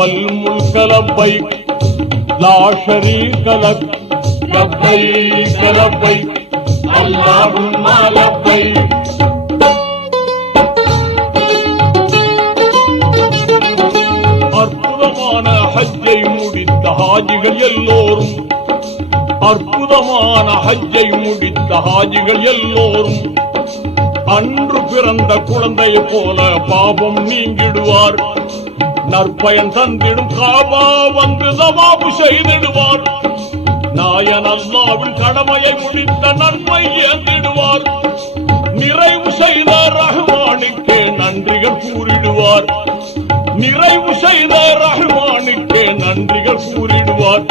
والملك لبيك لا شريك لك لبيك لبيك اللهم لبيك. அற்புதமான ஹஜ்ஜை முடித்த ஹாஜிகள் எல்லோரும் அற்புதமான ஹஜ்ஜை முடித்த ஹாஜிகள் எல்லோரும் அன்று பிறந்த குழந்தையை போல பாவம் நீங்கிடுவார். நற்பயன் தந்திடும் காபா வந்து தவாபு செய்திடுவார். நாயன் அல்லாவின் கடமையை முடித்த நன்மை ஏந்திடுவார். நிறைவு செய்த ரஹ்மானுக்கே நன்றிகள் கூறிடுவார். நிறைவு செய்த ரஹ்மானுக்கே நன்றிகள் கூறிடுவார்.